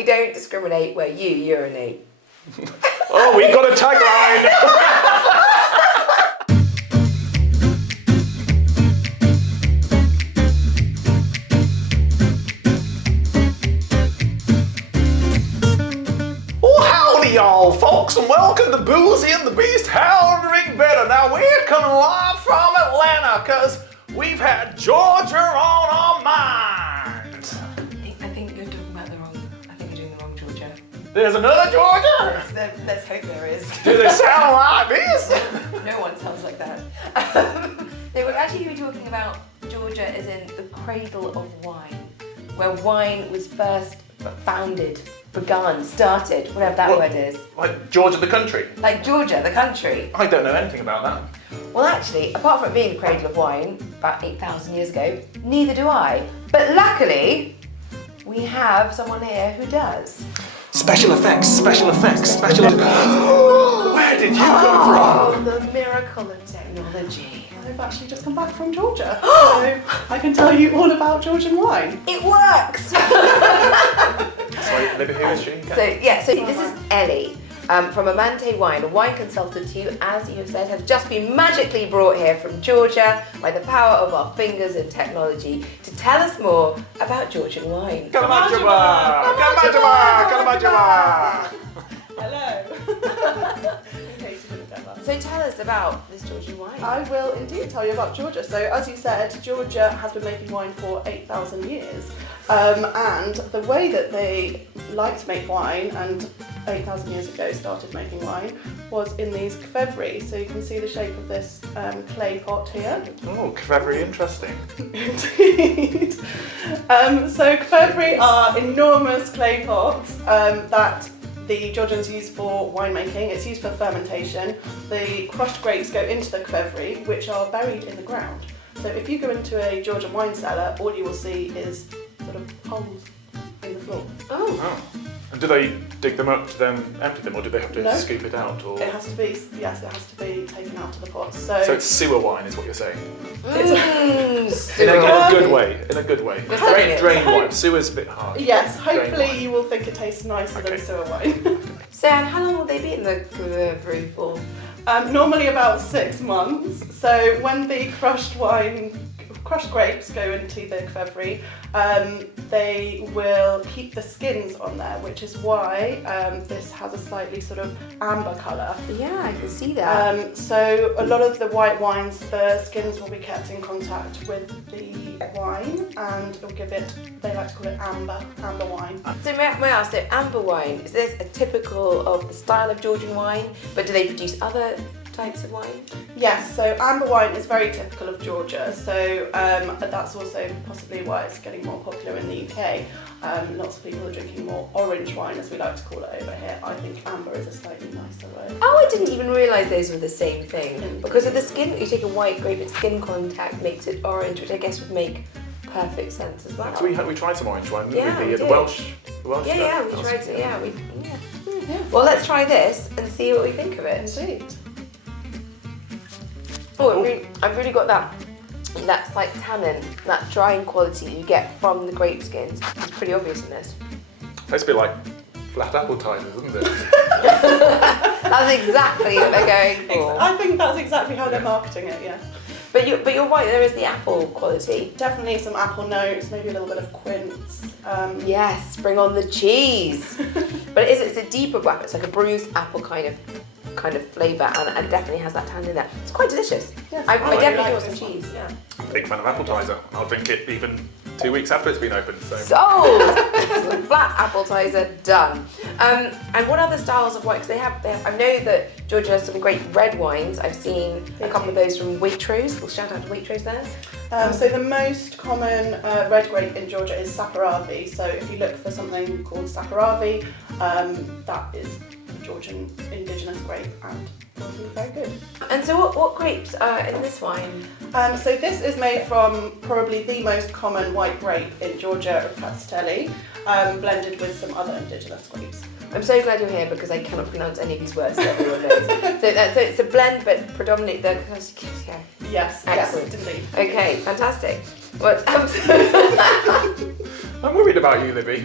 we don't discriminate where you urinate. Oh, we've got a tagline! Y'all folks, and welcome to Boozy and the Beast How to Drink Better. Now we're coming live from Atlanta because we've had Georgia on our mind. I think you're talking about I think you're doing the wrong Georgia. There's another Georgia? Let's hope there is. Do they sound like this? No one sounds like that. They were actually talking about Georgia as in the cradle of wine, where wine was first founded. Begun, started, whatever that word is. Like Georgia the country? Like Georgia, the country. I don't know anything about that. Well, actually, apart from it being the cradle of wine about 8,000 years ago, neither do I. But luckily, we have someone here who does. Special effects, special effects, special effects. Where did you come from? Oh, the miracle of technology. I've actually just come back from Georgia, so I can tell you all about Georgian wine. It works! Sorry, Libby, who is she? So this is Ellie from Amante Wine, a wine consultant who, as you have said, has just been magically brought here from Georgia by the power of our fingers and technology to tell us more about Georgian wine. Kalamajawa! Hello. In case you didn't get that. So tell us about this Georgian wine. I will indeed tell you about Georgia. So as you said, Georgia has been making wine for 8,000 years. And the way that they like to make wine, and 8,000 years ago started making wine, was in these kvevari. So you can see the shape of this clay pot here. Oh, very interesting. Indeed. So kvevari are enormous clay pots that the Georgians use for winemaking. It's used for fermentation. The crushed grapes go into the kvevari, which are buried in the ground. So if you go into a Georgian wine cellar, all you will see is sort of holes in the floor. Oh. And do they dig them up to then empty them, or do they have to scoop it out? Or? It has to be, yes, it has to be taken out of the pot. So it's sewer wine, is what you're saying? Mm, In a good way. In a good way. Drain wine. Sewer's a bit hard. Yes, hopefully you will think it tastes nicer than sewer wine. Sam, how long will they be in the kvevari for? Normally about 6 months. So when the crushed grapes go into the kvevari, they will keep the skins on there, which is why this has a slightly sort of amber colour. Yeah, I can see that. So a lot of the white wines, the skins will be kept in contact with the wine, and it'll give it, they like to call it amber wine. So may I ask, so amber wine, is this a typical of the style of Georgian wine, but do they produce other types of wine? Yes, so amber wine is very typical of Georgia, so that's also possibly why it's getting more popular in the UK. Lots of people are drinking more orange wine, as we like to call it over here. I think amber is a slightly nicer word. Oh, I didn't even realise those were the same thing. Because of the skin, you take a white grape, its skin contact makes it orange, which I guess would make perfect sense as well. So we tried some orange wine, Yeah, we the did. Welsh Yeah, we tried to, yeah. Well, let's try this and see what we think of it. Indeed. Oh, I've really got that slight tannin, that drying quality you get from the grape skins. It's pretty obvious in this. Tastes a bit like flat appetizers, isn't it? That's exactly what they're going for. I think that's exactly how they're marketing it, yes. But you're right, there is the apple quality. Definitely some apple notes, maybe a little bit of quince. Yes, bring on the cheese. But it's a deeper black, it's like a bruised apple kind of flavour, and definitely has that tannin in there. It's quite delicious. Yes, I really definitely like want some this one. cheese, yeah. Big fan of appetizer. I'll drink it even 2 weeks after it's been opened. So. Sold! Flat appetizer, done. And what other styles of wine? Because they have, I know that Georgia has some great red wines. I've seen a couple of those from Waitrose. We'll shout out to Waitrose there. So the most common red grape in Georgia is Saperavi. So if you look for something called Saperavi, that is Georgian indigenous grape, and will be very good. And so what grapes are in this wine? So this is made from probably the most common white grape in Georgia, Casteli, blended with some other indigenous grapes. I'm so glad you're here because I cannot pronounce any of these words that everyone knows. so it's a blend, but predominantly the... Yes, excellent. Yes, indeed. Okay, fantastic. What? I'm worried about you, Libby.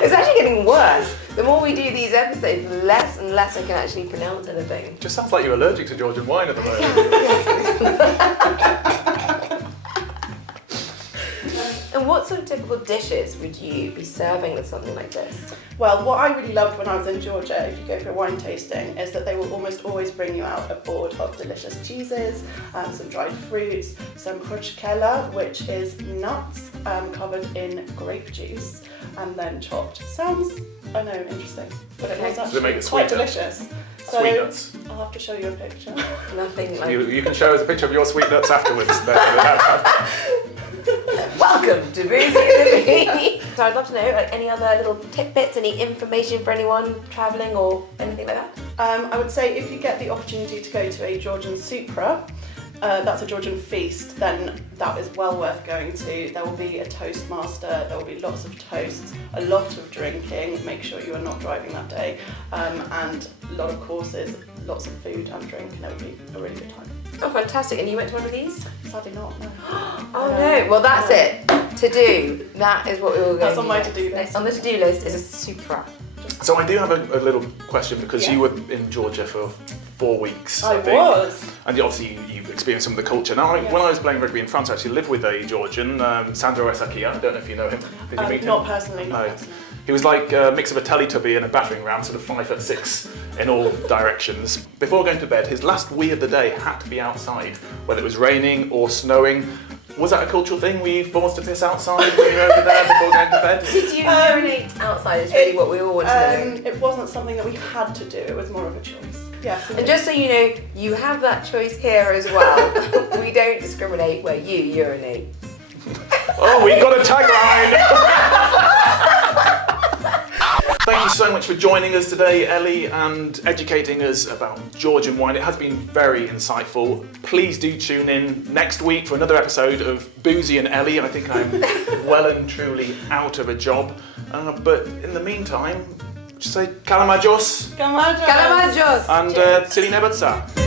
It's actually only getting worse. The more we do these episodes, the less and less I can actually pronounce anything. Just sounds like you're allergic to Georgian wine at the moment. And what sort of typical dishes would you be serving with something like this? Well, what I really loved when I was in Georgia, if you go for a wine tasting, is that they will almost always bring you out a board of delicious cheeses, some dried fruits, some Georgia-phile, which is nuts covered in grape juice and then chopped. Sounds, I know, interesting, but it was Does it actually make it quite sweeter? delicious. So Sweet nuts. I'll have to show you a picture. Nothing like... You can show us a picture of your sweet nuts afterwards. Welcome to Boozy and Me. So I'd love to know, like, any other little tidbits, any information for anyone travelling or anything like that? I would say if you get the opportunity to go to a Georgian supra, that's a Georgian feast, then that is well worth going to. There will be a toastmaster, there will be lots of toasts, a lot of drinking, make sure you are not driving that day, and a lot of courses, lots of food and drink, and it will be a really good time. Oh, fantastic. And you went to one of these? Sadly not, no. Oh no. Well, that's it. To do. That is what we were going to do. That's on my to-do list. On the to-do list is a Supra. So I do have a little question, because Yes. you were in Georgia for 4 weeks, I think. was. And obviously you experienced some of the culture. Now, Yes. when I was playing rugby in France, I actually lived with a Georgian, Sandro Esakia. I don't know if you know him. Did you meet him? Not personally, not No. personally. He was like a mix of a Teletubby and a battering ram, sort of 5'6" in all directions. Before going to bed, his last wee of the day had to be outside, whether it was raining or snowing. Was that a cultural thing? Were you forced to piss outside when you were over there before going to bed? Did you urinate outside? Is really what we all want to know. It wasn't something that we had to do, it was more of a choice. Yes. And just so you know, you have that choice here as well. We don't discriminate where you urinate. Oh, we got a tagline! Thank you so much for joining us today, Ellie, and educating us about Georgian wine. It has been very insightful. Please do tune in next week for another episode of Boozy and Ellie. I think I'm well and truly out of a job. But in the meantime, just say kalamajos Kalamajos. Kalamajos! and tili nebetsa.